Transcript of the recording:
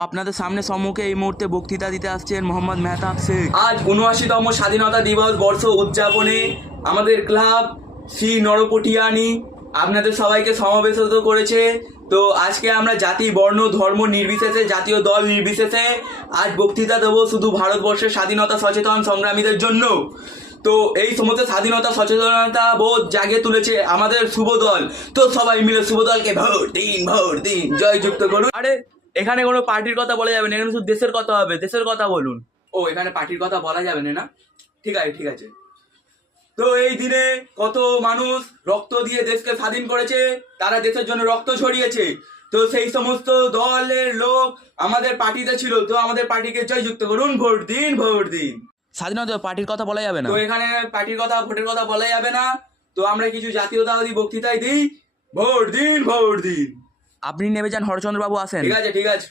আপনাদের সামনে সম্মুখে এই মুহূর্তে বক্তৃতা দিতে আসছেন মোহাম্মদ মেহতাব শেখ। আজ ৭৯তম স্বাধীনতা দিবস বর্ষ উদযাপনে আমাদের ক্লাব শ্রী নরপটিয়ানি আপনাদের সবাইকে সমাবেশিত করেছে। তো আজকে আমরা জাতি বর্ণ ধর্ম নির্বিশেষে, জাতীয় দল নির্বিশেষে আজ বক্তৃতা দেবো শুধু ভারতবর্ষের স্বাধীনতা সচেতন সংগ্রামীদের জন্য। তো এই সমস্ত স্বাধীনতা সচেতনতা বোধ জাগিয়ে তুলেছে আমাদের শুভ দল। তো সবাই মিলে শুভ দলকে ভোট দিন, জয়যুক্ত করুন। আরে এখানে কোনো পার্টির কথা বলা যাবে না, এখানে শুধু দেশের কথা হবে, দেশের কথা বলুন। ও এখানে পার্টির কথা বলা যাবে না? ঠিক আছে। তো এই দিনে কত মানুষ রক্ত দিয়ে দেশকে স্বাধীন করেছে, তারা দেশের জন্য রক্ত ঝরিয়েছে। তো সেই সমস্ত দলের লোক আমাদের পার্টিতে ছিল, তো আমাদের পার্টিকে জয়যুক্ত করুন, ভোট দিন। স্বাধীনতা পার্টির কথা বলা যাবে না, তো এখানে পার্টির কথা ভোটের কথা বলা যাবে না। তো আমরা কিছু জাতীয়তাবাদী বক্তৃতায় দিই, ভোট দিন। আপনি নেমে যান, হরচন্দ্র বাবু আসেন। ঠিক আছে।